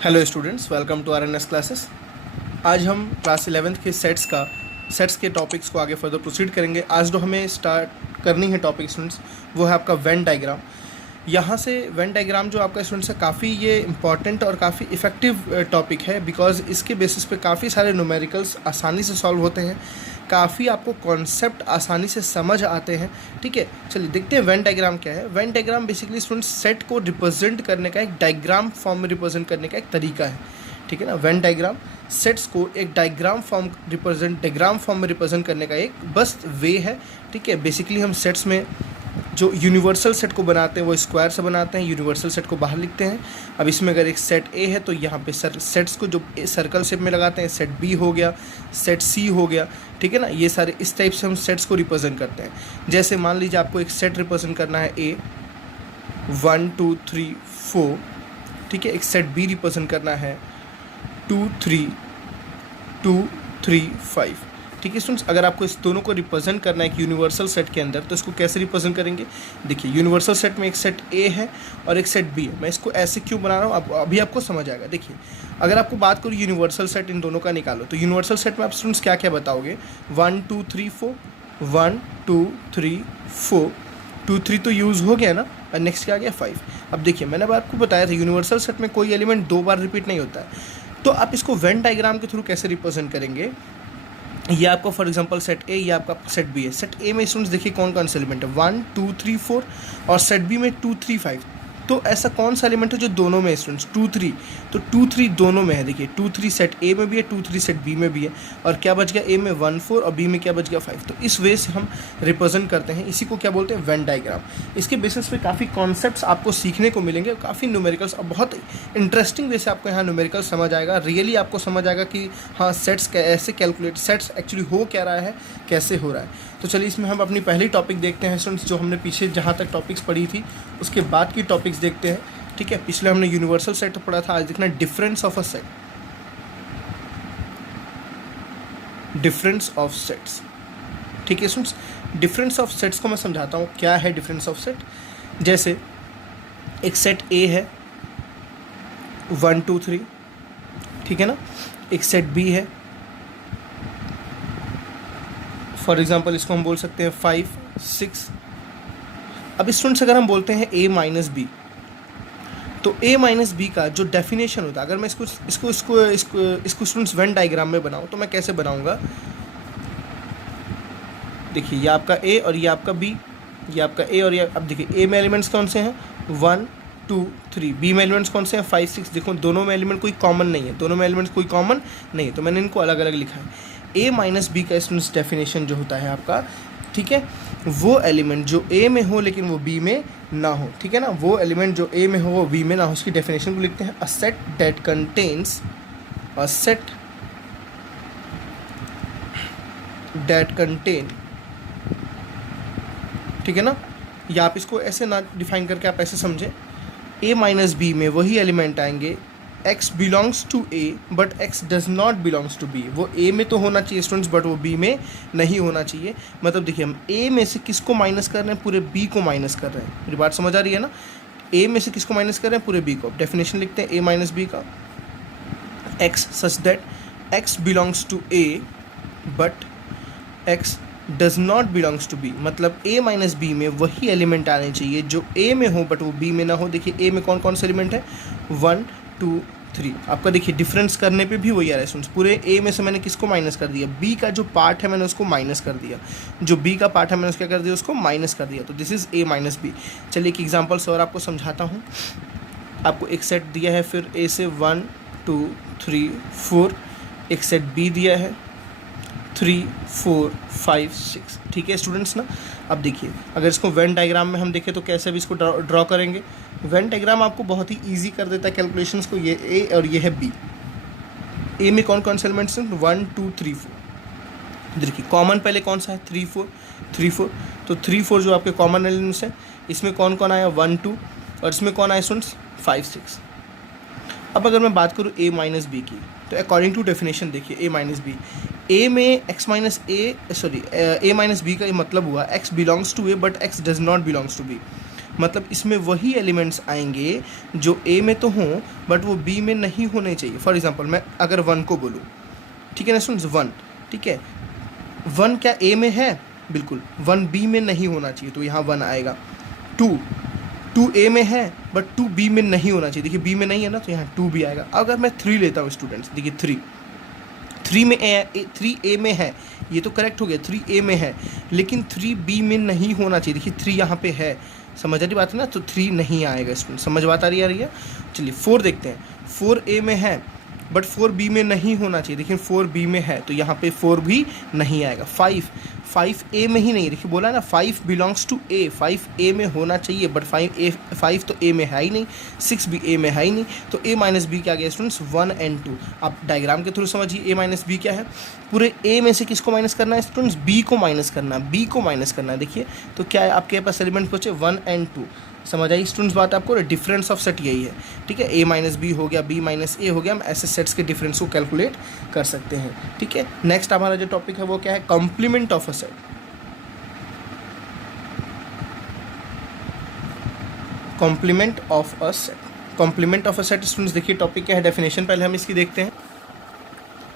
Hello students, welcome to RNS classes. आज हम class 11th के सेट्स के टॉपिक्स को आगे फर्दर प्रोसीड करेंगे। आज जो हमें स्टार्ट करनी है टॉपिक स्टूडेंट्स, वो है आपका वेन डायग्राम। यहाँ से वेन डायग्राम जो आपका स्टूडेंट्स है, काफ़ी ये इंपॉर्टेंट और काफ़ी इफ़ेक्टिव टॉपिक है, बिकॉज इसके बेसिस पे काफ़ी सारे न्यूमेरिकल्स आसानी से सॉल्व होते हैं, काफ़ी आपको कॉन्सेप्ट आसानी से समझ आते हैं। ठीक है, चलिए देखते हैं वेन डायग्राम क्या है। Venn diagram basically students set को रिप्रेजेंट करने का एक डायग्राम फॉर्म में रिप्रेजेंट करने का एक तरीका है। ठीक है ना, वेन डायग्राम सेट्स को एक डायग्राम फॉर्म में रिप्रेजेंट करने का एक बस वे है। ठीक है, बेसिकली हम सेट्स में जो यूनिवर्सल सेट को बनाते हैं वो स्क्वायर से बनाते हैं, यूनिवर्सल सेट को बाहर लिखते हैं। अब इसमें अगर एक सेट ए है तो यहाँ पे सेट्स को जो सर्कल शेप में लगाते हैं, सेट बी हो गया, सेट सी हो गया। ठीक है ना, ये सारे इस टाइप से हम सेट्स को रिप्रेजेंट करते हैं। जैसे मान लीजिए आपको एक सेट रिप्रेजेंट करना है ए 1 2 3 4। ठीक है, एक सेट बी रिप्रेजेंट करना है 2 3 2 3 5। ठीक है स्टूडेंट्स, अगर आपको इस दोनों को रिप्रेजेंट करना है एक यूनिवर्सल सेट के अंदर, तो इसको कैसे रिप्रेजेंट करेंगे? देखिए, यूनिवर्सल सेट में एक सेट ए है और एक सेट बी है। मैं इसको ऐसे क्यों बना रहा हूँ अभी आपको समझ आएगा। देखिए, अगर आपको बात करूँ यूनिवर्सल सेट इन दोनों का निकालो, तो यूनिवर्सल सेट में आप स्टूडेंट्स क्या क्या बताओगे? 1 2 3 4, 1 2 3 4, 2 3 तो यूज़ हो गया ना, और नेक्स्ट क्या आ गया 5। अब देखिए, मैंने अब आपको बताया था यूनिवर्सल सेट में कोई एलिमेंट दो बार रिपीट नहीं होता है। तो आप इसको वेन डायग्राम के थ्रू कैसे रिप्रेजेंट करेंगे? ये आपको फॉर एग्जांपल सेट ए, ये आपका सेट बी है। सेट ए में स्टूडेंट्स देखिए कौन कौन से एलिमेंट है, 1 2 3 4, और सेट बी में 2 3 5। तो ऐसा कौन सा एलिमेंट है जो दोनों में है स्टूडेंट्स? 2 3। तो 2 3 दोनों में है। देखिए 2 3 सेट ए में भी है, 2 3 सेट बी में भी है। और क्या बच गया? ए में 1 4 और बी में क्या बच गया 5। तो इस वे से हम रिप्रेजेंट करते हैं। इसी को क्या बोलते हैं? Venn diagram. इसके बेसिस पे काफ़ी कॉन्सेप्ट्स आपको सीखने को मिलेंगे, काफ़ी न्यूमेरिकल्स, और बहुत इंटरेस्टिंग वे से आपको यहाँ न्यूमेरिकल समझ आएगा। रियली आपको समझ आएगा कि हाँ, सेट्स कैसे कैलकुलेट, सेट्स एक्चुअली हो क्या रहा है, कैसे हो रहा है। तो चलिए इसमें हम अपनी पहली टॉपिक देखते हैं स्टूडेंट्स, जो हमने पीछे जहाँ तक टॉपिक्स पढ़ी थी उसके बाद की टॉपिक्स देखते हैं। ठीक है, पिछले हमने यूनिवर्सल सेट पढ़ा था, आज देखना difference of a set, difference of sets. ठीक है स्टूडेंट्स, डिफरेंस ऑफ सेट्स को मैं समझाता हूँ क्या है डिफरेंस ऑफ सेट। जैसे एक सेट ए है 1 2 3, ठीक है ना, एक सेट बी है, फॉर एग्जाम्पल इसको हम बोल सकते हैं 5 6। अब स्टूडेंट्स अगर हम बोलते हैं ए माइनस बी, तो ए माइनस बी का जो डेफिनेशन होता है, अगर मैं इसको स्टूडेंट्स वेन डायग्राम में बनाऊँ तो मैं कैसे बनाऊँगा? देखिए, ये आपका ए और ये आपका बी, ये आपका ए और ये, अब देखिए ए में एलिमेंट्स कौन से हैं? 1 2 3। बी में एलिमेंट्स कौन से हैं? 5 6। देखो दोनों में एलिमेंट कोई कॉमन नहीं है, दोनों में एलिमेंट्स कोई कॉमन नहीं है, तो मैंने इनको अलग अलग लिखा है। ए माइनस बी का स्टूडेंट्स डेफिनेशन जो होता है आपका, ठीक है, वो एलिमेंट जो ए में हो लेकिन वो बी में ना हो। ठीक है ना, वो एलिमेंट जो ए में हो वो बी में ना हो, उसकी डेफिनेशन को लिखते हैं a set that contains, a set that contain. ठीक है ना, या आप इसको ऐसे ना डिफाइन करके आप ऐसे समझें, ए माइनस बी में वही एलिमेंट आएंगे x belongs to A but x does not belongs to B. वो a में तो होना चाहिए स्टूडेंट्स, बट वो b में नहीं होना चाहिए। मतलब देखिए, हम a में से किसको माइनस कर रहे हैं? पूरे b को माइनस कर रहे हैं। मेरी बात समझ आ रही है ना? a में से किसको माइनस कर रहे हैं? पूरे b को। डेफिनेशन लिखते हैं a माइनस बी का, x such that x belongs to a but x does not belongs to B. मतलब a माइनस बी में वही एलिमेंट आने चाहिए जो a में हो बट वो b में ना हो। देखिए a में कौन कौन से एलिमेंट है? 1 2 3। आपका देखिए डिफरेंस करने पे भी वही आ रहा है स्टूडेंट्स। पूरे ए में से मैंने किसको माइनस कर दिया? बी का जो पार्ट है मैंने उसको माइनस कर दिया, जो बी का पार्ट है मैंने उसको क्या कर दिया? उसको माइनस कर दिया। तो this is A minus B. चलिए एक एग्जांपल से और आपको समझाता हूँ। आपको एक सेट दिया है, फिर ए से 1 2 3 4, एक सेट बी दिया है 3 4 5 6। ठीक है स्टूडेंट्स ना, अब देखिए अगर इसको वेन डायग्राम में हम देखें तो कैसे भी इसको ड्रॉ करेंगे। वेन डायग्राम आपको बहुत ही इजी कर देता है कैलकुलेशंस को। ये ए और ये है बी। ए में कौन कौन से एलिमेंट्स हैं? 1 2 3 4। देखिए कॉमन पहले कौन सा है? 3 4 3 4। तो 3 4 जो आपके कॉमन एलिमेंट्स हैं, इसमें कौन कौन आया? 1 2, और इसमें कौन आया स्टूडेंट्स? 5 6। अब अगर मैं बात करूँ ए माइनस बी की, तो अकॉर्डिंग टू डेफिनेशन देखिए ए माइनस बी, ए में x minus A minus B का ये मतलब हुआ x belongs to A but x does not belongs to B. मतलब इसमें वही एलिमेंट्स आएंगे जो ए में तो हों बट वो बी में नहीं होने चाहिए। फॉर एग्जांपल मैं अगर 1 को बोलूँ, ठीक है ना स्टूडेंट्स, 1, ठीक है, 1 क्या ए में है? बिल्कुल। 1 बी में नहीं होना चाहिए तो यहाँ 1 आएगा। 2 ए में है बट 2 बी में नहीं होना चाहिए, देखिए बी में नहीं है ना तो यहाँ 2 भी आएगा। अगर मैं 3 लेता हूँ स्टूडेंट्स, देखिए 3 में 3 ए में है, ये तो करेक्ट हो गया, 3 ए में है, लेकिन 3 बी में नहीं होना चाहिए। देखिए 3 यहाँ पे है, समझ आ रही बात है ना, तो 3 नहीं आएगा स्टूडेंट, समझ बात आ रही है। चलिए 4 देखते हैं, 4 ए में है बट 4 बी में नहीं होना चाहिए, देखिए 4 बी में है तो यहाँ पे 4 भी नहीं आएगा। 5 ए में ही नहीं, देखिए बोला है ना 5 बिलोंग्स टू ए, 5 ए में होना चाहिए बट 5 तो ए में है ही नहीं, 6 भी ए में है ही नहीं, तो ए माइनस बी क्या गया स्टूडेंट्स? 1 और 2। आप डायग्राम के थ्रू समझिए ए माइनस बी क्या है। पूरे ए में से किसको माइनस करना है स्टूडेंट्स? बी को माइनस करना है, बी को माइनस करना है। देखिए तो क्या है आपके पास एलिमेंट बचे 1 और 2। समझ आई स्टूडेंट्स बात आपको? डिफरेंस ऑफ सेट यही है, ठीक है, ए माइनस बी हो गया, बी माइनस ए हो गया, हम ऐसे सेट्स के डिफरेंस को कैलकुलेट कर सकते हैं, ठीक है। नेक्स्ट हमारा जो टॉपिक है वो क्या है? Complement of a set. Complement of a set, complement of a set students देखिए टॉपिक क्या है, डेफिनेशन पहले हम इसकी देखते हैं।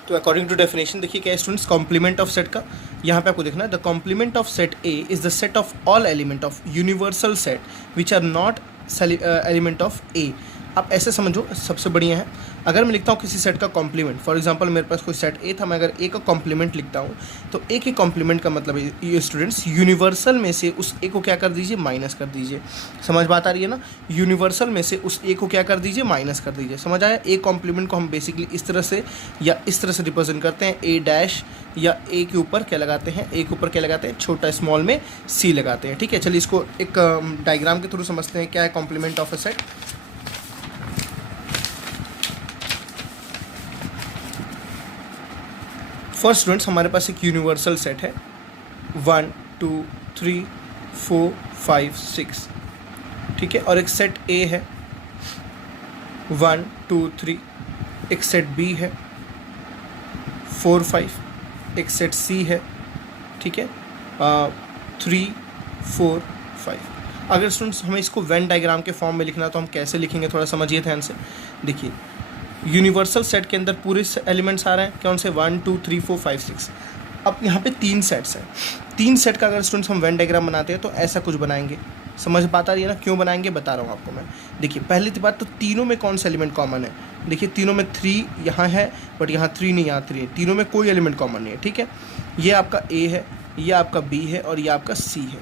तो अकॉर्डिंग टू डेफिनेशन देखिए क्या है स्टूडेंट्स कॉम्प्लीमेंट ऑफ सेट का, यहाँ पे आपको देखना है the complement of set A is the set of all element of universal set which are not element of A. आप ऐसे समझो, सबसे बढ़िया है अगर मैं लिखता हूँ किसी सेट का कॉम्प्लीमेंट, फॉर एग्जांपल मेरे पास कोई सेट ए था, मैं अगर ए का कॉम्प्लीमेंट लिखता हूँ तो ए के कॉम्प्लीमेंट का मतलब ये स्टूडेंट्स यूनिवर्सल में से उस ए को क्या कर दीजिए? माइनस कर दीजिए। समझ बात आ रही है ना? यूनिवर्सल में से उस ए को क्या कर दीजिए? माइनस कर दीजिए। समझ आया? ए कॉम्प्लीमेंट को हम बेसिकली इस तरह से या इस तरह से रिप्रेजेंट करते हैं, ए डैश या ए के ऊपर क्या लगाते हैं? ए के ऊपर क्या लगाते हैं? छोटा स्मॉल में सी लगाते हैं, ठीक है। चलिए इसको एक डायग्राम के थ्रू समझते हैं क्या है complement of a set. First students हमारे पास एक यूनिवर्सल सेट है 1 2 3 4 5 6, ठीक है, और एक सेट ए है 1 2 3, एक सेट बी है 4 5, एक सेट सी है, ठीक है 3 4 5। अगर स्टूडेंट्स हमें इसको वेन डायग्राम के फॉर्म में लिखना तो हम कैसे लिखेंगे, थोड़ा समझिए ध्यान से। देखिए यूनिवर्सल सेट के अंदर पूरे एलिमेंट्स आ रहे हैं कौन से? 1 2 3 4 5 6। अब यहाँ पे 3 सेट्स हैं, 3 सेट का अगर स्टूडेंट्स हम वेन डायग्राम बनाते हैं तो ऐसा कुछ बनाएंगे। समझ पाता रही है ना? क्यों बनाएंगे बता रहा हूँ आपको मैं। देखिए पहली बात तो तीनों में कौन सा एलिमेंट कॉमन है? देखिए तीनों में 3 यहाँ है बट यहाँ 3 नहीं, यहाँ 3 है, तीनों में कोई एलिमेंट कॉमन नहीं है, ठीक है। ये आपका ए है, ये आपका बी है और ये आपका सी है,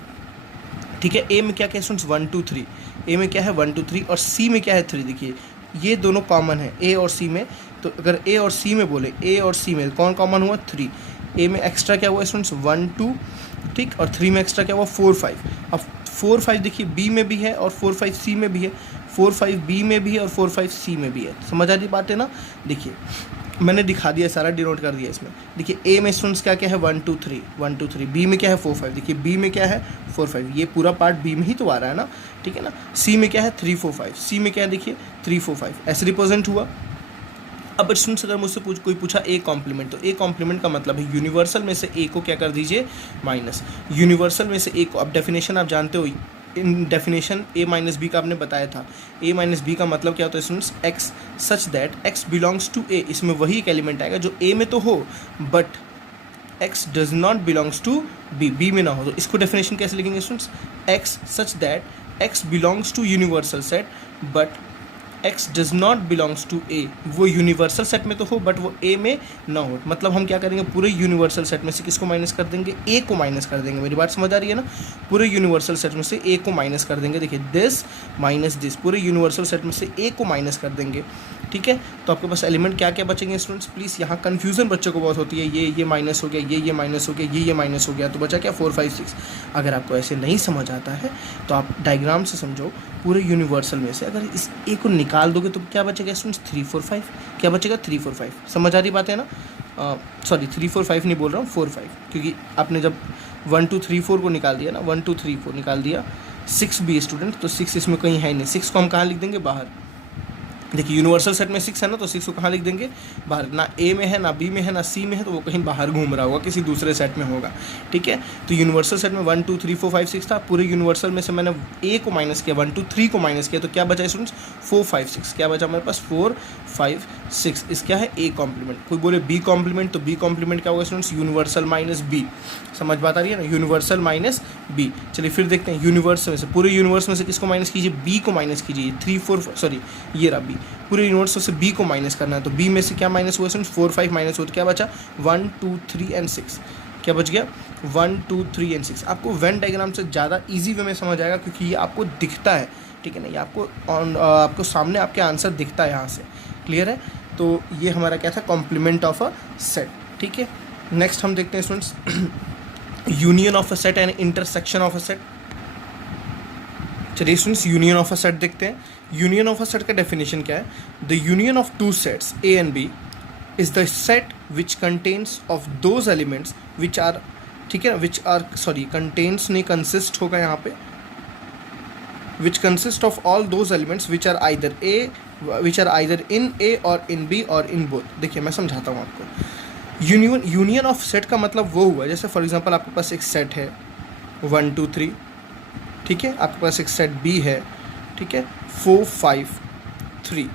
ठीक है। ए में क्या क्या है स्टूडेंट्स? 1 2 3, ए में क्या है? 1 2 3 और सी में क्या है? 3। देखिए ये दोनों कॉमन है ए और सी में, तो अगर ए और सी में बोले, ए और सी में कौन कॉमन हुआ? 3। ए में एक्स्ट्रा क्या हुआ स्टूडेंट्स? 1 2, ठीक, और 3 में एक्स्ट्रा क्या हुआ? 4 5। अब 4 5 देखिए बी में भी है और 4 5 सी में भी है, 4 5 बी में भी है और 4 5 सी में भी है। समझ आ रही बात है ना? देखिए मैंने दिखा दिया, सारा डिनोट कर दिया इसमें। देखिए ए में स्टूडेंट्स क्या क्या है? 1 2 3, 1 2 3। बी में क्या है? 4 5। देखिए बी में क्या है? 4 5, ये पूरा पार्ट बी में ही तो आ रहा है ना, ठीक है ना। सी में क्या है? 3 4 5, सी में क्या है? देखिए 3 4 5, ऐसे रिप्रेजेंट हुआ। अब स्टूडेंट्स अगर मुझसे कोई पूछा ए कॉम्प्लीमेंट, तो ए कॉम्प्लीमेंट का मतलब है यूनिवर्सल में से ए को क्या कर दीजिए? माइनस। यूनिवर्सल में से ए को, अब डेफिनेशन आप जानते हो, इन डेफिनेशन ए माइनस बी का आपने बताया था। ए माइनस बी का मतलब क्या होता है students? X such that x belongs to A. इसमें वही एक एलिमेंट आएगा जो ए में तो हो but x does not belongs to B, B में ना हो। तो इसको डेफिनेशन कैसे लिखेंगे students? X such that x belongs to universal set but x does not belongs to A. वो यूनिवर्सल सेट में तो हो बट वो ए में ना हो। मतलब हम क्या करेंगे? पूरे यूनिवर्सल सेट में से किसको माइनस कर देंगे? ए को माइनस कर देंगे। मेरी बात समझ आ रही है ना? पूरे यूनिवर्सल सेट में से ए को माइनस कर देंगे। देखिए दिस माइनस दिस, पूरे यूनिवर्सल सेट में से ए को माइनस कर देंगे, ठीक है। तो आपके पास एलिमेंट क्या क्या बचेंगे स्टूडेंट्स? प्लीज़ यहाँ कन्फ्यूजन बच्चों को बहुत होती है, ये माइनस हो गया, ये माइनस हो गया, ये माइनस हो गया, तो बचा क्या? 4 5 6। अगर आपको ऐसे नहीं समझ आता है तो आप डायग्राम से समझो। पूरे यूनिवर्सल में से अगर इस ए को निकाल दोगे तो क्या बचेगा स्टूडेंट्स? 3 4 5। क्या बचेगा? 3 4 5। समझ आ रही बात है ना? सॉरी 3 4 5 नहीं बोल रहा हूँ, 4 5, क्योंकि आपने जब 1 2 3 4 को निकाल दिया ना, 1 2 3 4 निकाल दिया, 6 भी स्टूडेंट, तो 6 इसमें कहीं है नहीं। 6 को हम कहाँ लिख देंगे? बाहर। देखिए यूनिवर्सल सेट में 6 है ना, तो 6 को कहाँ लिख देंगे, बाहर। ना ए में है, ना बी में है, ना सी में है, तो वो कहीं बाहर घूम रहा होगा, किसी दूसरे सेट में होगा, ठीक है। तो यूनिवर्सल सेट में 1 2 3 4 5 6 था, पूरे यूनिवर्सल में से मैंने ए को माइनस किया, 1 2 3 को माइनस किया, तो क्या बचा स्टूडेंट्स, 4 5 6, क्या बचा हमारे पास, 4 5 6। इस क्या है, ए कॉम्प्लीमेंट। कोई बोले बी कॉम्प्लीमेंट, तो बी कॉम्प्लीमेंट क्या होगा स्टूडेंट्स, यूनिवर्सल माइनस बी। समझ बात आ रही है ना, यूनिवर्सल माइनस बी। चलिए फिर देखते हैं, यूनिवर्स में से, पूरे यूनिवर्स में से किसको माइनस कीजिए, बी को माइनस कीजिए, 3 4 सॉरी ये रहा बी, पूरे यूनिवर्स से बी को माइनस करना है। तो बी में से क्या माइनस हुआ स्टूडेंट्स, 4 5 माइनस हुआ, तो क्या बचा, 1 2 3 एंड 6। क्या बच गया, 1 2 3 एंड 6। आपको वेन डायग्राम से ज़्यादा इजी वे में समझ आएगा, क्योंकि ये आपको दिखता है, ठीक है ना, ये आपको सामने आपके आंसर दिखता है यहाँ से, क्लियर है। तो ये हमारा क्या था, कॉम्प्लीमेंट ऑफ अ सेट, ठीक है। नेक्स्ट हम देखते हैं students union of a set and intersection of a set. चलिए students union of a set देखते हैं। यूनियन ऑफ अ सेट का डेफिनेशन क्या है, the union of two sets A and B is the set which contains of those elements which are, ठीक है, which are sorry contains नहीं, consist होगा यहाँ पे, which consist of all those elements which are either A, which are either in ए और in B और in both. देखिए मैं समझाता हूँ आपको। यूनियन ऑफ सेट का मतलब वो हुआ, जैसे फॉर एग्जांपल आपके पास एक सेट है 1 2 3, ठीक है, आपके पास एक सेट बी है, ठीक है, 4 5 3।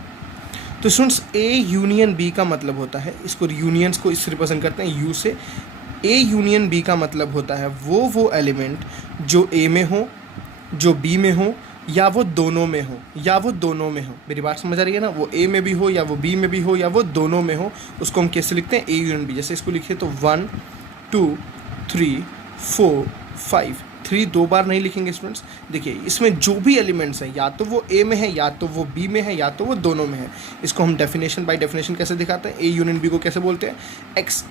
तो स्टूडेंट्स ए यूनियन बी का मतलब होता है, इसको यूनियंस को इससे रिप्रेजेंट करते हैं यू से। ए यूनियन बी का मतलब होता है वो एलिमेंट जो ए में हो, जो बी में हो, या वो दोनों में हो, या वो दोनों में हो। मेरी बात समझ आ रही है ना, वो ए में भी हो, या वो बी में भी हो, या वो दोनों में हो, उसको हम कैसे लिखते हैं, ए यूनियन बी। जैसे इसको लिखे तो 1 2 3 4 5। 3 दो बार नहीं लिखेंगे स्टूडेंट्स। देखिए इसमें जो भी एलिमेंट्स हैं, या तो वो ए में है, या तो वो बी में है, या तो वो दोनों में है। इसको हम डेफिनेशन बाय डेफिनेशन कैसे दिखाते हैं, ए यूनियन बी को कैसे बोलते हैं, एक्स।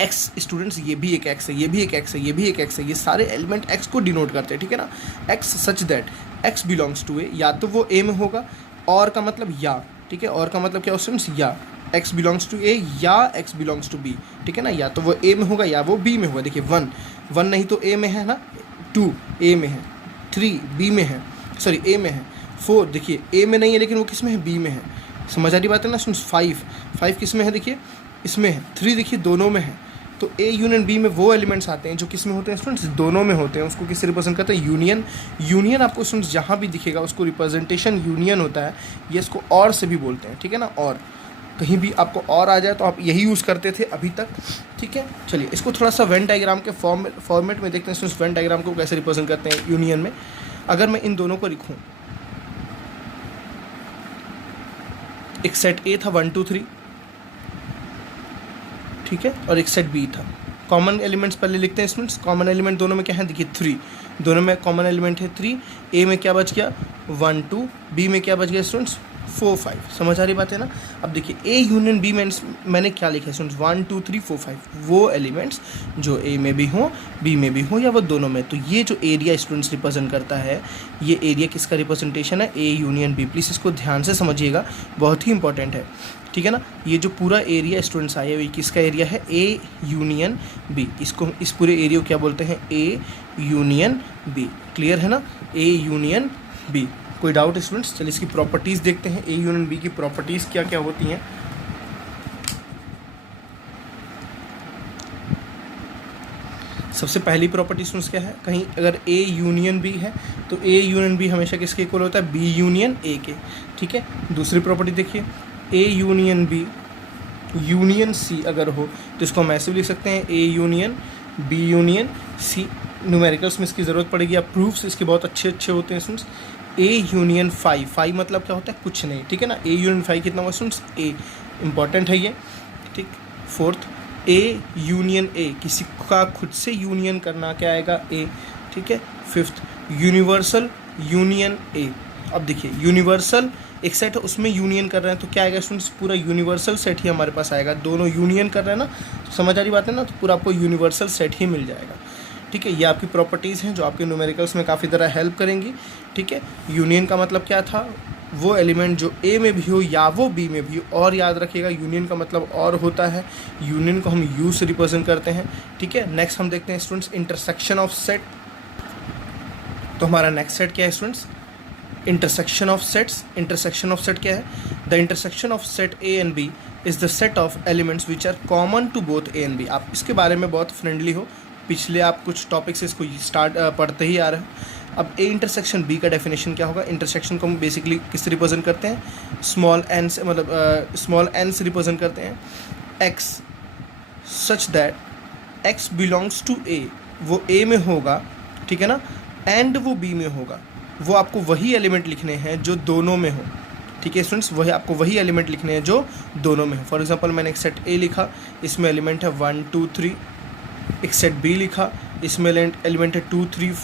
एक्स स्टूडेंट्स ये भी एक एक्स है, ये भी एक एक्स है, ये भी एक एक्स है, ये सारे एलिमेंट एक्स को डिनोट करते हैं, ठीक है ना। X such that x belongs to A, या तो वो ए में होगा, और का मतलब या, ठीक है, और का मतलब क्या स्टूडेंट्स, या एक्स बिलोंग्स टू ए या एक्स बिलोंग्स टू बी, ठीक है ना, या तो वो ए में होगा या वो बी में होगा। देखिए 1 नहीं तो ए में है ना, 2 ए में है, 3 बी में है, सॉरी ए में है, 4 देखिए ए में नहीं है लेकिन वो किस में है, बी में है। समझ आ रही बात है ना स्टूडेंट्स। 5 किस में है, देखिए इसमें है। 3 देखिए दोनों में है। तो ए यूनियन बी में वो एलिमेंट्स आते हैं जो किस में होते हैं स्टूडेंट्स, दोनों में होते हैं। उसको किससे रिप्रेजेंट करते हैं, यूनियन। यूनियन आपको स्टूडेंट्स जहाँ भी दिखेगा उसको रिप्रेजेंटेशन यूनियन होता है। ये इसको और से भी बोलते हैं, ठीक है ना। और कहीं भी आपको और आ जाए तो आप यही यूज़ करते थे अभी तक, ठीक है। चलिए इसको थोड़ा सा वेन डायग्राम के फॉर्मेट में देखते हैं स्टूडेंट्स, वेन डायग्राम को कैसे रिप्रेजेंट करते हैं यूनियन में। अगर मैं इन दोनों को लिखूँ, एक सेट ए था 1 2 3, ठीक है, और एक सेट बी था। कॉमन एलिमेंट्स पहले लिखते हैं स्टूडेंट्स। कॉमन एलिमेंट दोनों में क्या है, देखिए 3, दोनों में कॉमन एलिमेंट है 3। ए में क्या बच गया 1 2, बी में क्या बच गया स्टूडेंट्स 4 5। समझ आ रही बात है ना। अब देखिए ए यूनियन बी में मैंने क्या लिखा है स्टूडेंट्स, 1 2 3 4 5, वो एलिमेंट्स जो ए में भी हों, बी में भी हों, या वो दोनों में। तो ये जो एरिया स्टूडेंट्स रिप्रेजेंट करता है, ये एरिया किसका रिप्रेजेंटेशन है, ए यूनियन बी। प्लीज़ इसको ध्यान से समझिएगा, बहुत ही इंपॉर्टेंट है, ठीक है ना। ये जो पूरा एरिया स्टूडेंट्स आया हुआ किसका एरिया है, ए यूनियन बी। इसको इस पूरे एरिया को क्या बोलते हैं, ए यूनियन बी। क्लियर है ना, ए यूनियन बी। कोई डाउट स्टूडेंट्स। चलिए इसकी प्रॉपर्टीज़ देखते हैं, ए यूनियन बी की प्रॉपर्टीज़ क्या क्या होती हैं। सबसे पहली प्रॉपर्टी स्टूडेंट्स क्या है, कहीं अगर ए यूनियन बी है तो ए यूनियन बी हमेशा किसके इक्वल होता है, बी यूनियन ए के, ठीक है। दूसरी प्रॉपर्टी देखिए, A union B union C अगर हो तो इसको हम ऐसे भी लिख सकते हैं, A union B union C. Numericals में इसकी ज़रूरत पड़ेगी, आप प्रूफ्स इसके बहुत अच्छे होते हैं स्टूडेंट्स। ए यूनियन 5 मतलब क्या होता है, कुछ नहीं, ठीक है ना। ए यूनियन 5 कितना हुआ स्टूडेंट्स, ए। इंपॉर्टेंट है ये, ठीक। फोर्थ, ए यूनियन ए, किसी का खुद से यूनियन करना क्या आएगा, ए, ठीक है। Fifth, universal union A. अब देखिए यूनिवर्सल एक सेट है, उसमें यूनियन कर रहे हैं तो क्या आएगा स्टूडेंट्स, पूरा यूनिवर्सल सेट ही हमारे पास आएगा। दोनों यूनियन कर रहे हैं ना, समझ आ रही बात है ना, तो पूरा आपको यूनिवर्सल सेट ही मिल जाएगा, ठीक है। ये आपकी प्रॉपर्टीज़ हैं जो आपके न्यूमेरिकल्स में काफ़ी तरह हेल्प करेंगी, ठीक है। यूनियन का मतलब क्या था, वो एलिमेंट जो ए में भी हो या वो बी में भी हो। और याद रखिएगा यूनियन का मतलब और होता है, यूनियन को हम यू से रिप्रेजेंट करते हैं, ठीक है। नेक्स्ट हम देखते हैं स्टूडेंट्स इंटरसेक्शन ऑफ सेट। तो हमारा नेक्स्ट सेट क्या है students, intersection of sets, intersection of set क्या है? The intersection of set A and B is the set of elements which are common to both A and B. आप इसके बारे में बहुत फ्रेंडली हो, पिछले आप कुछ टॉपिक से इसको पढ़ते ही आ रहे हो। अब ए इंटरसेक्शन बी का डेफिनेशन क्या होगा? इंटरसेक्शन को हम बेसिकली किससे रिप्रेजेंट करते हैं? स्मॉल एन से, मतलब स्मॉल एन से रिप्रेजेंट करते हैं। X such that x belongs to A, वो ए में होगा, ठीक है ना, एंड वो बी में होगा। वो आपको वही एलिमेंट लिखने हैं जो दोनों में हो, ठीक है स्टूडेंट्स, वही आपको वही एलिमेंट लिखने हैं जो दोनों में हो। फॉर एग्जांपल मैंने एक सेट ए लिखा, इसमें एलिमेंट है 1 2 3। एक सेट बी लिखा, इसमें एलिमेंट है 2 3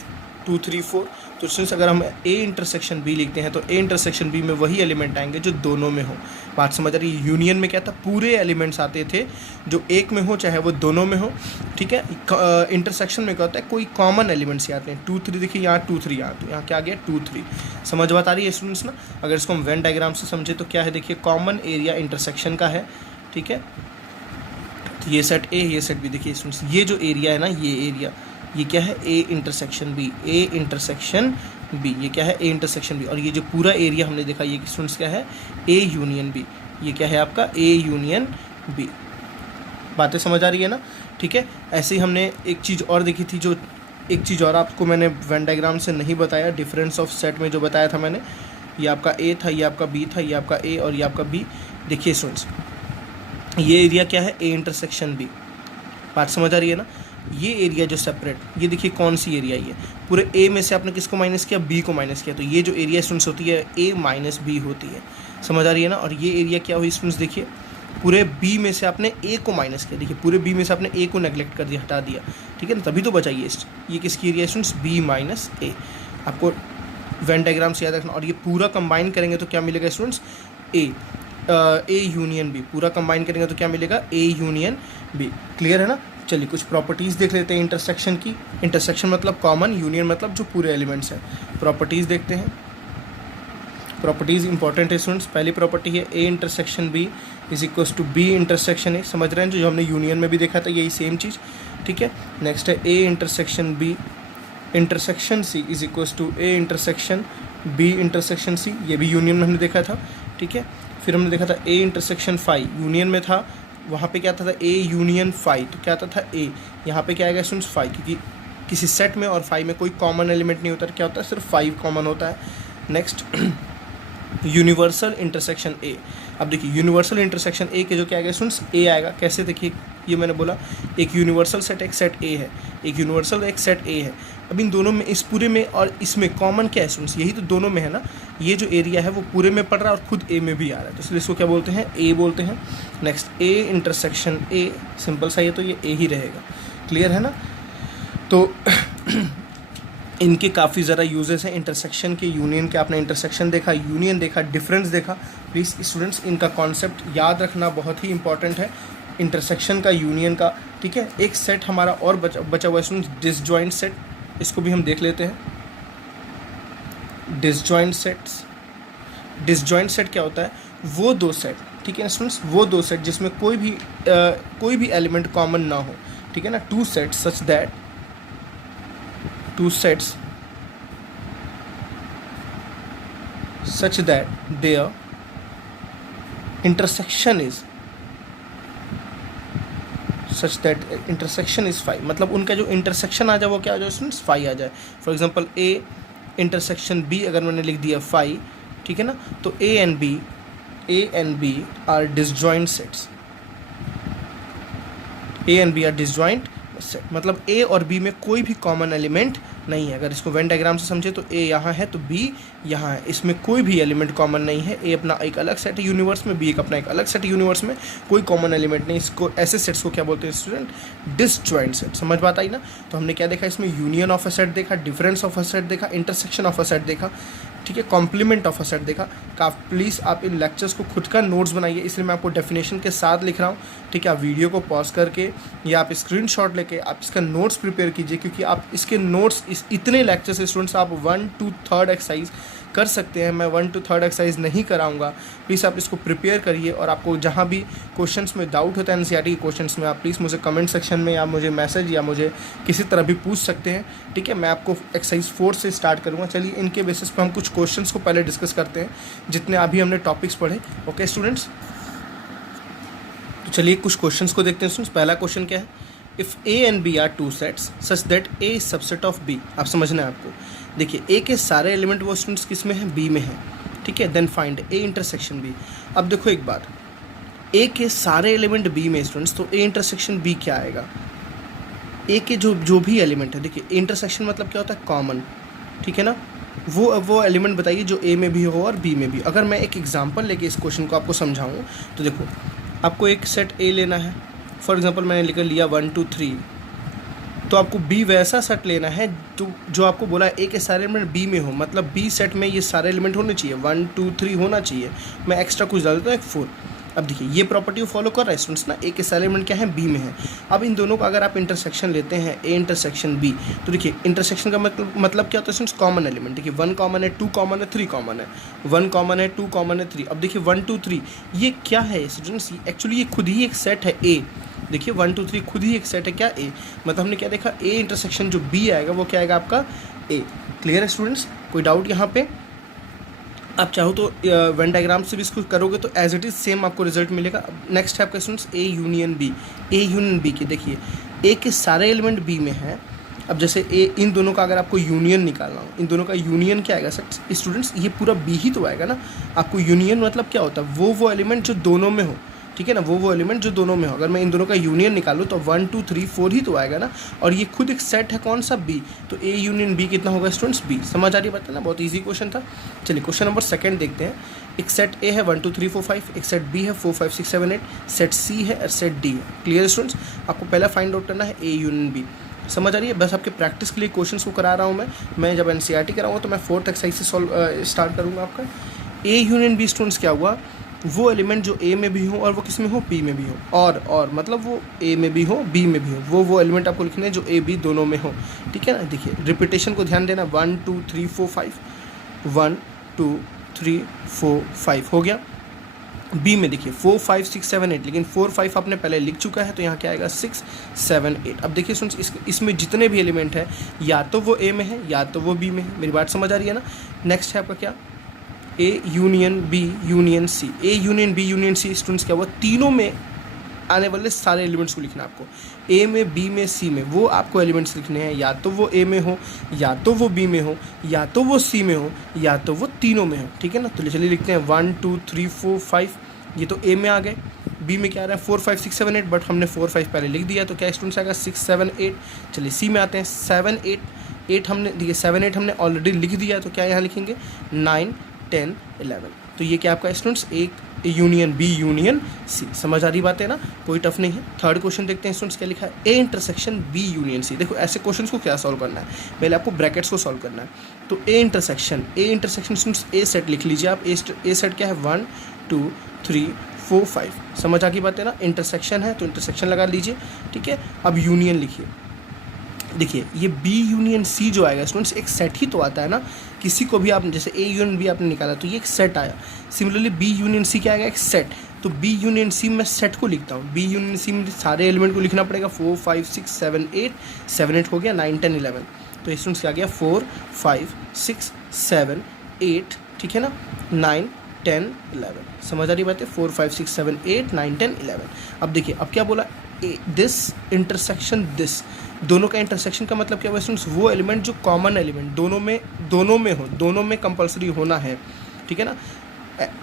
4। तो स्टूडेंट्स अगर हम ए इंटरसेक्शन बी लिखते हैं तो ए इंटरसेक्शन बी में वही एलिमेंट आएंगे जो दोनों में हो। बात समझ आ रही है? यूनियन में क्या था? पूरे एलिमेंट्स आते थे जो एक में हो चाहे वो दोनों में हो, ठीक है। इंटरसेक्शन में क्या होता है? कोई कॉमन एलिमेंट्स ही आते हैं। 2 3 देखिए, यहाँ 2 3, यहाँ तो यहाँ क्या आ गया? 2 3। समझ बात आ रही है स्टूडेंट्स ना? अगर इसको हम वेन डायग्राम से समझे तो क्या है? देखिए कॉमन एरिया इंटरसेक्शन का है, ठीक है। तो ये सेट ए, ये सेट बी। देखिए स्टूडेंट्स ये जो एरिया है ना, ये एरिया, ये क्या है? A intersection B, A intersection B. ये क्या है? A intersection B. और ये जो पूरा एरिया हमने देखा, ये स्टूडेंट्स क्या है? A union B. ये क्या है आपका? A union B. बातें समझ आ रही है ना? ठीक है। ऐसे ही हमने एक चीज़ और देखी थी, जो एक चीज़ और आपको मैंने वेन डायग्राम से नहीं बताया, डिफरेंस ऑफ सेट में जो बताया था मैंने, ये आपका ए था, ये आपका बी था, ये आपका ए और ये आपका बी। देखिए स्टूडेंट्स ये एरिया क्या है? A intersection B. बात समझ आ रही है ना? ये एरिया जो सेपरेट, ये देखिए कौन सी एरिया ये पूरे ए में से आपने किसको माइनस किया? बी को माइनस किया। तो ये जो एरिया स्टूडेंट्स होती है ए माइनस बी होती है। समझ आ रही है ना? और ये एरिया क्या हुई स्टूडेंट्स? देखिए पूरे बी में से आपने ए को माइनस किया। देखिए पूरे बी में से आपने ए को नेग्लेक्ट कर दिया, हटा दिया, ठीक है ना? तभी तो बचा ये किसकी एरिया स्टूडेंट्स? बी माइनस ए। आपको वेन डायग्राम से याद रखना। और ये पूरा कंबाइन करेंगे तो क्या मिलेगा स्टूडेंट्स? A union B. पूरा कंबाइन करेंगे तो क्या मिलेगा? ए यूनियन बी। क्लियर है ना? चलिए कुछ प्रॉपर्टीज़ देख लेते हैं इंटरसेक्शन की। इंटरसेक्शन मतलब कॉमन, यूनियन मतलब जो पूरे एलिमेंट्स हैं। प्रॉपर्टीज़ देखते हैं। प्रॉपर्टीज़ इंपॉर्टेंट है स्टूडेंट्स। पहली प्रॉपर्टी है A intersection B is equals to B intersection A. समझ रहे हैं? जो हमने यूनियन में भी देखा था, यही सेम चीज़, ठीक है। नेक्स्ट है A intersection B intersection C is equals to A intersection B intersection C. ये भी यूनियन में हमने देखा था, ठीक है। फिर हमने देखा था ए इंटरसेक्शन फाई, यूनियन में था, वहाँ पे क्या था? A union phi. तो क्या आता था? ए। यहाँ पे क्या आएगा स्टूडेंट्स? फाई, क्योंकि किसी सेट में और फाई में कोई कॉमन एलिमेंट नहीं होता। क्या होता है? सिर्फ 5 कॉमन होता है। Next universal intersection A. अब देखिए यूनिवर्सल इंटरसेक्शन ए के जो क्या आएगा स्टूडेंट्स? ए आएगा। कैसे? देखिए ये मैंने बोला एक यूनिवर्सल सेट एक सेट ए है, एक यूनिवर्सल एक सेट ए है। अब इन दोनों में, इस पूरे में और इसमें कॉमन क्या है स्टूडेंट्स? यही तो दोनों में है ना। ये जो एरिया है वो पूरे में पड़ रहा है और खुद ए में भी आ रहा है, तो इसलिए इसको क्या बोलते हैं? ए बोलते हैं। Next A intersection A, simple सा ये, तो ये ए ही रहेगा। क्लियर है ना? तो इनके काफ़ी ज़्यादा यूजेस हैं इंटरसेक्शन के, यूनियन के। आपने इंटरसेक्शन देखा, यूनियन देखा, डिफरेंस देखा। प्लीज़ स्टूडेंट्स इनका कॉन्सेप्ट याद रखना बहुत ही इंपॉर्टेंट है, इंटरसेक्शन का, यूनियन का, ठीक है। एक सेट हमारा और बचा हुआ है स्टूडेंट्स, डिसजॉइंट सेट। इसको भी हम देख लेते हैं। डिसजॉइंट सेट्स, डिसजॉइंट सेट क्या होता है? वो दो सेट, ठीक है स्टूडेंट्स, वो दो सेट जिसमें कोई भी एलिमेंट कॉमन ना हो, ठीक है ना। To sets such that their intersection is 5। मतलब उनका जो इंटरसेक्शन आ जाए वो क्या आ जाए स्टूडेंट्स? 5 आ जाए। For example A intersection B अगर मैंने लिख दिया 5, ठीक है ना, तो A and B are disjoint sets. A and B are disjoint set, मतलब ए और बी में कोई भी कॉमन एलिमेंट नहीं है। अगर इसको वेन डायग्राम से समझे तो ए यहाँ है तो बी यहाँ है, इसमें कोई भी एलिमेंट कॉमन नहीं है। ए अपना एक अलग सेट है यूनिवर्स में, बी एक अपना एक अलग सेट है यूनिवर्स में, कोई कॉमन एलिमेंट नहीं। इसको ऐसे सेट्स को क्या बोलते हैं स्टूडेंट? Disjoint set. समझ बात आई ना? तो हमने क्या देखा इसमें? यूनियन ऑफ अ सेट देखा, डिफरेंस ऑफ अ सेट देखा, इंटरसेक्शन ऑफ अ सेट देखा, ठीक है, कॉम्प्लीमेंट ऑफ अ सेट देखा। प्लीज़ आप इन लेक्चर्स को खुद का नोट्स बनाइए, इसलिए मैं आपको डेफिनेशन के साथ लिख रहा हूँ, ठीक है। आप वीडियो को पॉज करके या आप स्क्रीनशॉट लेके आप इसका नोट्स प्रिपेयर कीजिए, क्योंकि आप इसके नोट्स इतने लेक्चर से स्टूडेंट्स आप 1 to 3rd एक्सरसाइज कर सकते हैं। मैं 1 to 3rd एक्सरसाइज नहीं कराऊंगा। प्लीज़ आप इसको प्रिपेयर करिए, और आपको जहाँ भी क्वेश्चंस में डाउट होता है एनसीईआरटी के क्वेश्चंस में, आप प्लीज़ मुझे कमेंट सेक्शन में या मुझे मैसेज या मुझे किसी तरह भी पूछ सकते हैं, ठीक है। मैं आपको एक्सरसाइज 4 से स्टार्ट करूँगा। चलिए इनके बेसिस पर हम कुछ क्वेश्चंस को पहले डिस्कस करते हैं, जितने अभी हमने टॉपिक्स पढ़े। ओके स्टूडेंट्स, तो चलिए कुछ क्वेश्चंस को देखते हैं स्टूडेंट्स। पहला क्वेश्चन क्या है, if A and B are two sets such that A is subset of B. आप समझना है आपको। देखिए ए के सारे एलिमेंट वो स्टूडेंट्स किस में हैं, बी में हैं, ठीक है। Then find A intersection B. अब देखो एक बात, ए के सारे एलिमेंट बी में स्टूडेंट्स, तो ए इंटरसेक्शन बी क्या आएगा, ए के जो भी एलिमेंट है। देखिए इंटरसेक्शन मतलब क्या होता है, कॉमन, ठीक है ना। वो एलिमेंट बताइए जो ए में भी हो और बी में भी। अगर मैं एक एग्जांपल लेके इस क्वेश्चन को आपको समझाऊँ तो देखो, आपको एक सेट ए लेना है। फॉर एग्जांपल मैंने लेकर लिया 1 2 3, तो आपको बी वैसा सेट लेना है जो आपको बोला है ए के सारे एलिमेंट बी में हो, मतलब बी सेट में ये सारे एलिमेंट होने चाहिए, 1 2 3 होना चाहिए। मैं एक्स्ट्रा कुछ डाल देता हूँ, एक 4। अब देखिए ये प्रॉपर्टी फॉलो कर रहा है स्टूडेंट्स ना, ए के सारे एलिमेंट क्या है, बी में है। अब इन दोनों का अगर आप इंटरसेक्शन लेते हैं, ए इंटरसेक्शन बी, तो देखिए इंटरसेक्शन का मतलब क्या होता है स्टूडेंट्स, कॉमन एलिमेंट। देखिए 1 कॉमन है, 2 कॉमन है, 3 कॉमन है। 1 कॉमन है, 2 कॉमन है, 3। अब देखिए 1 2 3 ये क्या है स्टूडेंट्स, एक्चुअली ये खुद ही एक सेट है ए। देखिए 1 2 3 खुद ही एक सेट है क्या, ए। मतलब हमने क्या देखा, ए इंटरसेक्शन जो बी आएगा वो क्या आएगा आपका, ए। क्लियर है स्टूडेंट्स, कोई डाउट यहाँ पे? आप चाहो तो वेन डायग्राम से भी इसको करोगे तो एज इट इज़ सेम आपको रिजल्ट मिलेगा। नेक्स्ट है आपका students A union B. A union B की देखिए, ए के सारे एलिमेंट बी में हैं। अब जैसे ए, इन दोनों का अगर आपको यूनियन निकालना हो, इन दोनों का यूनियन क्या आएगा स्टूडेंट्स, ये पूरा बी ही तो आएगा ना। आपको यूनियन मतलब क्या होता है, वो एलिमेंट जो दोनों में हो, ठीक है ना, वो एलिमेंट जो दोनों में हो। अगर मैं इन दोनों का यूनियन निकालूँ तो 1 2 3 4 ही तो आएगा ना, और ये खुद एक सेट है कौन सा, बी। तो ए यूनियन बी कितना होगा स्टूडेंट्स, बी। समझ आ रही बात है ना, बहुत ईजी क्वेश्चन था। चलिए क्वेश्चन नंबर 2 देखते हैं। एक सेट ए है 1 2 3 4 5, एक सेट बी है 4 5 6 7 8, सेट सी है और सेट डी है। क्लियर स्टूडेंट्स, आपको पहला फाइंड आउट करना है ए यूनियन बी। समझ आ रही है, बस आपके प्रैक्टिस के लिए क्वेश्चंस को करा रहा हूँ मैं जब एनसीईआरटी कराऊंगा तो मैं 4th एक्सरसाइज से स्टार्ट करूँगा आपका। ए यूनियन बी स्टूडेंट्स क्या हुआ, वो एलिमेंट जो ए में भी हो और वो किस में हो, बी में भी हो, और मतलब वो ए में भी हो बी में भी हो, वो एलिमेंट आपको लिखने हैं जो ए बी दोनों में हो, ठीक है ना। देखिए रिपीटेशन को ध्यान देना, 1 2 3 4 5, 1 2 3 4 5 हो गया। बी में देखिए 4 5 6 7 8, लेकिन 4 5 आपने पहले लिख चुका है तो यहाँ क्या आएगा 6 7 8। अब देखिए सुन, इसमें जितने भी एलिमेंट है या तो वो ए में है या तो वो बी में है। मेरी बात समझ आ रही है ना। नेक्स्ट है आपका क्या, A union B union C. A union B union C students क्या हुआ, तीनों में आने वाले सारे एलिमेंट्स को लिखना है आपको। ए में, बी में, सी में वो आपको एलिमेंट्स लिखने हैं, या तो वो ए में हो, या तो वो बी में हो, या तो वो सी में हो, या तो वो तीनों में हो, ठीक है ना। तो चलिए लिखते हैं 1 2 3 4 5। ये तो ए में आ गए। बी में क्या आ रहा है 4 5 6 7 8, बट हमने 4 5 पहले लिख दिया तो क्या स्टूडेंट्स आएगा 6 7 8। चलिए सी में आते हैं 7 8 हमने देखिए 7 8 हमने ऑलरेडी लिख दिया तो क्या यहाँ लिखेंगे 9 10 11। तो ये क्या आपका स्टूडेंट्स एक यूनियन बी यूनियन सी। समझ आ रही बात है ना, कोई टफ नहीं है। 3rd क्वेश्चन देखते हैं स्टूडेंट्स क्या लिखा है, A intersection B union C. देखो ऐसे क्वेश्चंस को क्या सॉल्व करना है, पहले आपको ब्रैकेट्स को सॉल्व करना है। तो A intersection students A set लिख लीजिए आप। ए सेट क्या है 1 2 3 4 5। समझ आ गई बात है ना। इंटरसेक्शन है तो इंटरसेक्शन लगा लीजिए, ठीक है। अब यूनियन लिखिए। देखिए ये बी यूनियन सी जो आएगा स्टूडेंट्स एक सेट ही तो आता है ना। किसी को भी आप जैसे ए यूनियन बी आपने निकाला तो ये एक सेट आया। सिमिलरली बी यूनियन सी क्या आएगा, एक सेट। तो बी यूनियन सी मैं सेट को लिखता हूँ। बी यूनियन सी में सारे एलिमेंट को लिखना पड़ेगा। 4 5 6 7 8, 7 8 हो गया, 9 10 11। तो स्टूडेंट्स क्या गया 4 5 6 7 8, ठीक है ना, 9 10 11। समझ आ रही बात है, 4 5 6 7 8 9 10 11। अब देखिए अब क्या बोला, दिस इंटरसेक्शन दिस, दोनों का इंटरसेक्शन का मतलब क्या हुआ स्टूडेंट्स, वो एलिमेंट जो कॉमन एलिमेंट दोनों में हो, दोनों में कंपलसरी होना है, ठीक है ना।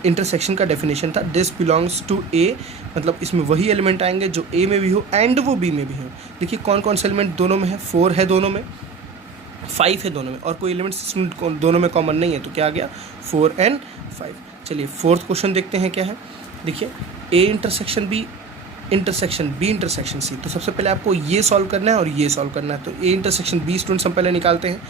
इंटरसेक्शन का डेफिनेशन था दिस बिलोंग्स टू ए, मतलब इसमें वही एलिमेंट आएंगे जो ए में भी हो एंड वो बी में भी हो। देखिए कौन कौन से एलिमेंट दोनों में है, 4 है दोनों में, 5 है दोनों में, और कोई एलिमेंट दोनों में कॉमन नहीं है तो क्या आ गया 4 and 5। चलिए 4th क्वेश्चन देखते हैं क्या है। देखिए A intersection B intersection B intersection C. तो सबसे पहले आपको ये सॉल्व करना है और ये सॉल्व करना है। तो ए इंटरसेक्शन बी स्टूडेंट्स हम पहले निकालते हैं।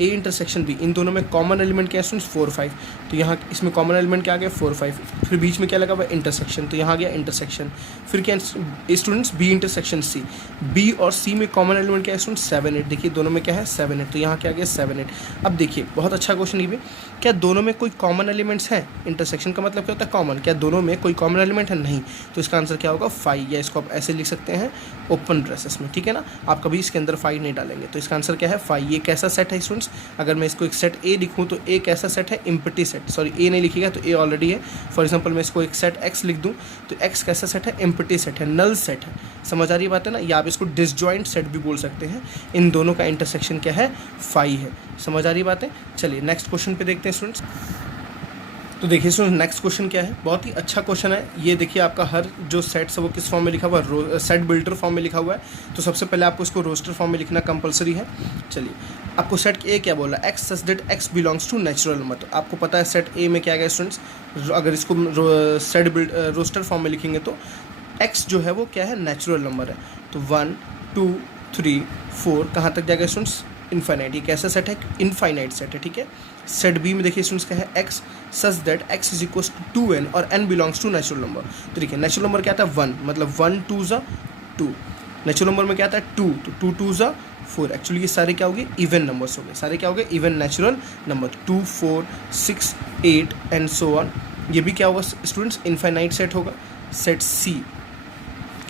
ए इंटरसेक्शन बी, इन दोनों में कॉमन एलिमेंट क्या है स्टूडेंट्स 4 5। तो यहाँ इसमें कॉमन एलिमेंट क्या आ गया 4 5। फिर बीच में क्या लगा हुआ इंटरसेक्शन, तो यहाँ आ गया इंटरसेक्शन। फिर क्या students B intersection C, B और सी में कॉमन एलिमेंट क्या है स्टूडेंट्स 7 8। देखिए दोनों में क्या है 7 8, तो यहाँ क्या आ गया 7 8। अब देखिए बहुत अच्छा क्वेश्चन ये भी, क्या दोनों में कोई कॉमन एलिमेंट्स हैं? इंटरसेक्शन का मतलब क्या होता है कॉमन, क्या दोनों में कोई कॉमन एलिमेंट है? नहीं। तो इसका आंसर क्या होगा 5, या इसको आप ऐसे लिख सकते हैं ओपन ब्रेसेस में, ठीक है ना, आप कभी इसके अंदर 5 नहीं डालेंगे। तो इसका आंसर क्या है 5। ये कैसा सेट है स्टूडेंट्स? अगर मैं इसको एक सेट ए लिखूँ तो ए कैसा सेट है? Empty set. सॉरी ए नहीं लिखिएगा तो ए ऑलरेडी है। फॉर एग्जांपल मैं इसको एक सेट एक्स लिख दूँ तो एक्स कैसा सेट है? एम्प्टी सेट है, नल सेट है। समझ आ रही बात है ना? या आप इसको डिसजॉइंट सेट भी बोल सकते हैं। इन दोनों का इंटरसेक्शन क्या है 5 है। समझ आ रही बात है? चलिए नेक्स्ट क्वेश्चन पे देखते हैं स्टूडेंट्स। तो देखिए स्टूडेंट नेक्स्ट क्वेश्चन क्या है, बहुत ही अच्छा क्वेश्चन है ये। देखिए आपका हर जो सेट्स है वो किस फॉर्म में लिखा हुआ है? सेट बिल्डर फॉर्म में लिखा हुआ है। तो सबसे पहले आपको इसको रोस्टर फॉर्म में लिखना कंपलसरी है। चलिए आपको सेट ए क्या बोला? X such that x belongs to natural number. तो आपको पता है सेट ए में क्या गया स्टूडेंट्स? अगर इसको सेट रोस्टर फॉर्म में लिखेंगे तो एक्स जो है वो क्या है? नेचुरल नंबर है। तो 1 2 3 4 कहाँ तक जाएगा स्टूडेंट्स? इनफाइनाइट। ये कैसा सेट है? इनफाइनाइट सेट है, ठीक है। सेट बी में देखिए स्टूडेंट्स क्या है? X such that x is equals to 2n और n belongs to natural number. तो देखिए नेचुरल नंबर क्या आता है 1, मतलब 1 2 ज़ा 2। नेचुरल नंबर में क्या आता है 2, तो 2 2 ज़ा 4। एक्चुअली ये सारे क्या हो गए? इवन नंबर्स हो गए। सारे क्या हो गए? Even natural number. 2 4 6 8 and so on. ये भी क्या होगा स्टूडेंट्स? इनफाइनाइट सेट होगा। सेट सी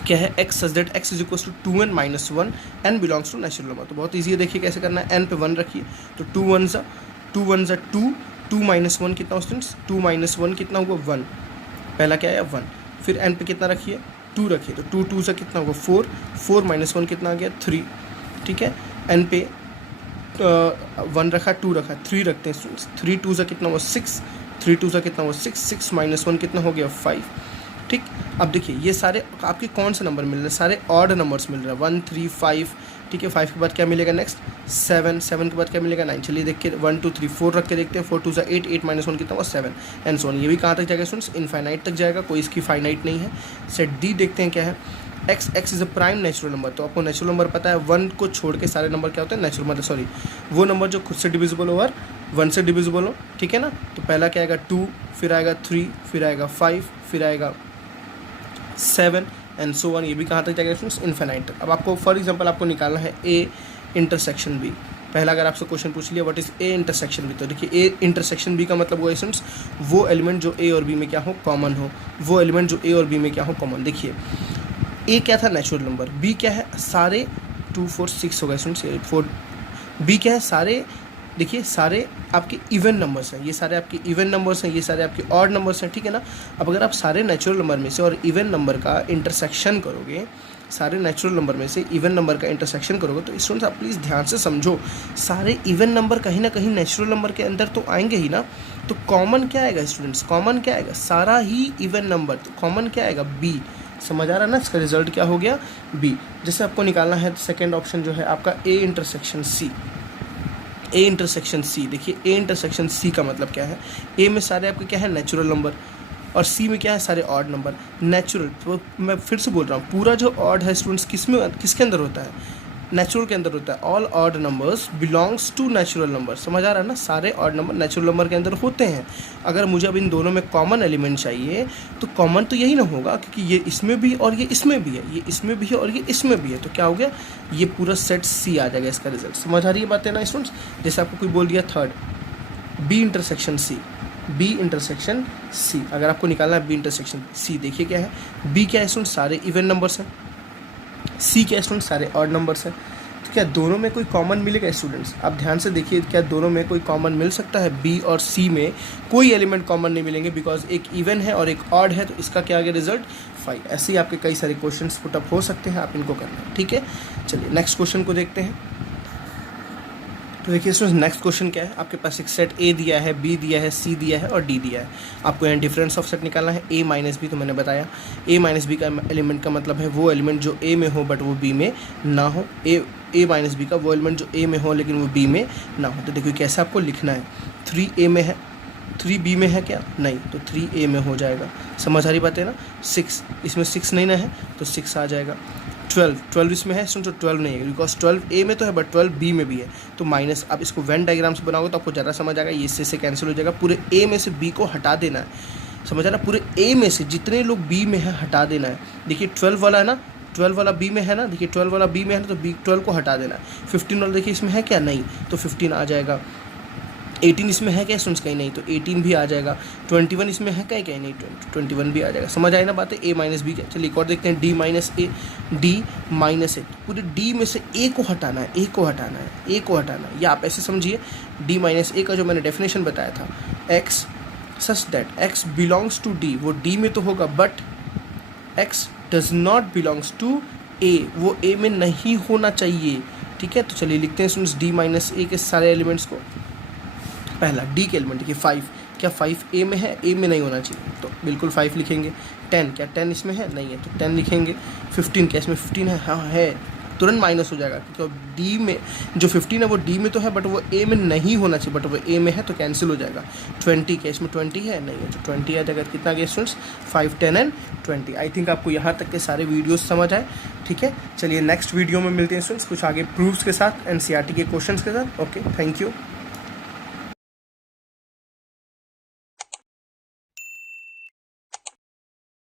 क्या है? X such that x is equals to 2n minus 1 n belongs to natural number. तो बहुत ईजी है, देखिए कैसे करना है। n पे 1 रखिए तो 2 1 ज़ा 2, 2 माइनस 1 कितना स्टूडेंट्स? 2 माइनस 1 कितना होगा? 1। पहला क्या आया 1। फिर n पे कितना रखिए? 2 रखिए तो 2 2 ज़ा कितना होगा? 4, 4 माइनस 1 कितना आ गया? 3, ठीक है। n पे 1 रखा, 2 रखा, 3 रखते हैं स्टूडेंट्स। 3 2 ज़ा कितना हुआ? 6, 3 2 ज़ा कितना हुआ? 6, 6 माइनस 1 कितना हो गया? 5, ठीक। अब देखिए ये सारे आपके कौन से नंबर मिल रहे हैं? सारे ऑड नंबर्स मिल रहे हैं। 1 3 5, ठीक है। 5 के बाद क्या मिलेगा नेक्स्ट? 7, 7 के बाद क्या मिलेगा? 9। चलिए देख के 1 2 3 4 रख के देखते हैं। 4 2 ज़ा 8, 8 माइनस 1 कितना हुआ? 7 एंड सो ऑन। ये भी कहाँ तक जाएगा स्टूडेंट्स? इनफाइनाइट तक जाएगा, कोई इसकी फाइनाइट नहीं है। सेट डी देखते हैं क्या है। X is a prime natural number. तो आपको नेचुरल नंबर पता है 1 को छोड़ के सारे नंबर क्या होते हैं? नेचुरल मतलब सॉरी वो नंबर जो खुद से डिविजिबल हो और 1 से डिविजिबल हो, ठीक है ना। तो पहला क्या आएगा 2, फिर आएगा 3, फिर आएगा 5, फिर आएगा 7 एंड सो ऑन। ये भी कहाँ तक जाएगा स्टूडेंट्स? इनफाइनाइट तक। अब आपको फॉर एग्जांपल आपको निकालना है ए इंटरसेक्शन बी। पहला अगर आपसे क्वेश्चन पूछ लिया what is A intersection B, तो देखिए ए इंटरसेक्शन बी का मतलब वो स्टूडेंट्स वो एलिमेंट जो ए और बी में क्या हो? कॉमन हो। वो एलिमेंट जो ए और बी में क्या हो? कॉमन। देखिए ए क्या था? Natural number. बी क्या है? सारे 2 4 6 हो गए स्टूडेंट्स। 4 बी क्या है? सारे देखिए सारे आपके इवन नंबर्स हैं। ये सारे आपके इवन नंबर्स हैं, ये सारे आपके ऑड नंबर्स हैं, ठीक है ना। अब अगर आप सारे नेचुरल नंबर में से और इवन नंबर का इंटरसेक्शन करोगे, सारे नेचुरल नंबर में से इवन नंबर का इंटरसेक्शन करोगे तो स्टूडेंट्स आप प्लीज़ ध्यान से समझो, सारे इवन नंबर कहीं ना कहीं नेचुरल नंबर के अंदर तो आएंगे ही ना। तो कॉमन क्या आएगा स्टूडेंट्स? कॉमन क्या आएगा? सारा ही इवन नंबर। तो कॉमन क्या आएगा? बी। समझ आ रहा है ना? इसका रिजल्ट क्या हो गया? बी। जैसे आपको निकालना है सेकेंड ऑप्शन जो है आपका A intersection C. A intersection C, देखिए ए इंटरसेक्शन सी का मतलब क्या है? ए में सारे आपके क्या है? नेचुरल नंबर, और सी में क्या है? सारे ऑड नंबर। नेचुरल, तो मैं फिर से बोल रहा हूँ, पूरा जो ऑड है स्टूडेंट्स किसके अंदर होता है? नेचुरल के अंदर होता है। All odd numbers belongs to natural number. समझ आ रहा है ना? सारे ऑड नंबर नेचुरल नंबर के अंदर होते हैं। अगर मुझे अब इन दोनों में कॉमन एलिमेंट चाहिए तो कॉमन तो यही ना होगा, क्योंकि ये इसमें भी और ये इसमें भी है, ये इसमें भी है और ये इसमें भी है। तो क्या हो गया? ये पूरा सेट सी आ जाएगा इसका रिजल्ट। समझ आ रही है बातें ना स्टूडेंट्स? जैसे आपको कोई बोल दिया third B intersection C, B intersection C. अगर आपको निकालना है बी इंटरसेक्शन सी, देखिए क्या है? बी क्या है स्टूडेंट? सारे इवन नंबर्स हैं। सी क्या है स्टूडेंट? सारे ऑड नंबर्स हैं। तो क्या दोनों में कोई कॉमन मिलेगा स्टूडेंट्स? आप ध्यान से देखिए, क्या दोनों में कोई कॉमन मिल सकता है? बी और सी में कोई एलिमेंट कॉमन नहीं मिलेंगे, बिकॉज एक इवन है और एक ऑड है। तो इसका क्या आ गया रिजल्ट? 5। ऐसे ही आपके कई सारे क्वेश्चंस पुटअप हो सकते हैं, आप इनको करना है, ठीक है। चलिए नेक्स्ट क्वेश्चन को देखते हैं। तो देखिए स्टूडेंट्स नेक्स्ट क्वेश्चन क्या है? आपके पास एक सेट ए दिया है, बी दिया है, सी दिया है और डी दिया है। आपको यहाँ डिफरेंस ऑफ सेट निकालना है ए माइनस बी। तो मैंने बताया ए माइनस बी का एलिमेंट का मतलब है वो एलिमेंट जो ए में हो बट वो बी में ना हो। ए माइनस बी का वो एलिमेंट जो ए में हो लेकिन वो बी में ना हो। तो देखिए कैसे आपको लिखना है। 3 ए में है, 3 बी में है क्या? नहीं, तो 3 ए में हो जाएगा। समझ आ रही बात है ना? 6, इसमें 6 नहीं ना है तो 6 आ जाएगा। 12 इसमें है तो 12 नहीं है, बिकॉज 12 ए में तो है बट 12 बी में भी है, तो माइनस। आप इसको वेन डायग्राम से बनाओगे तो आपको ज़्यादा समझ आएगा। ये इससे से कैंसिल हो जाएगा। पूरे ए में से बी को हटा देना है, समझ आ रहा? पूरे ए में से जितने लोग बी में है हटा देना है। देखिए 12 वाला है ना, 12 वाला बी में है ना, देखिए 12 वाला बी में है ना, तो बी 12 को हटा देना है। 15 वाला देखिए इसमें है क्या? नहीं, तो 15 आ जाएगा। 18 इसमें है क्या स्टूडेंट्स? कहीं नहीं, तो 18 भी आ जाएगा। 21 इसमें है कहीं? कहीं नहीं, 21 भी आ जाएगा। समझ आए ना बातें? ए माइनस बी क्या? चलिए एक और देखते हैं, डी माइनस ए। पूरे डी में से ए को हटाना है, ए को हटाना है, ए को हटाना है। या आप ऐसे समझिए, डी माइनस ए का जो मैंने डेफिनेशन बताया था, x such that x belongs to D, वो डी में तो होगा but x does not belongs to A, वो ए में नहीं होना चाहिए। ठीक है, तो चलिए लिखते हैं स्टूडेंट्स डी माइनस ए के सारे एलिमेंट्स को। पहला डी के एलिमेंट देखिए 5, क्या 5 ए में है? ए में नहीं होना चाहिए, तो बिल्कुल 5 लिखेंगे। 10, क्या 10 इसमें है? नहीं है, तो 10 लिखेंगे। 15, क्या इसमें 15 है? हाँ है, तुरंत माइनस हो जाएगा क्योंकि डी में जो 15 है वो डी में तो है बट वो ए में नहीं होना चाहिए, बट वो ए में है तो कैंसिल हो जाएगा। 20, क्या इसमें 20 है? नहीं है, तो 20 आ जाएगा। कितना गया स्टूडेंट्स? 5, 10 एंड 20। आई थिंक आपको यहाँ तक के सारे वीडियोस समझ आए। ठीक है, चलिए नेक्स्ट वीडियो में मिलते हैं स्टूडेंट्स कुछ आगे प्रूफ्स के साथ, एनसीईआरटी के क्वेश्चंस के साथ। Okay, thank you.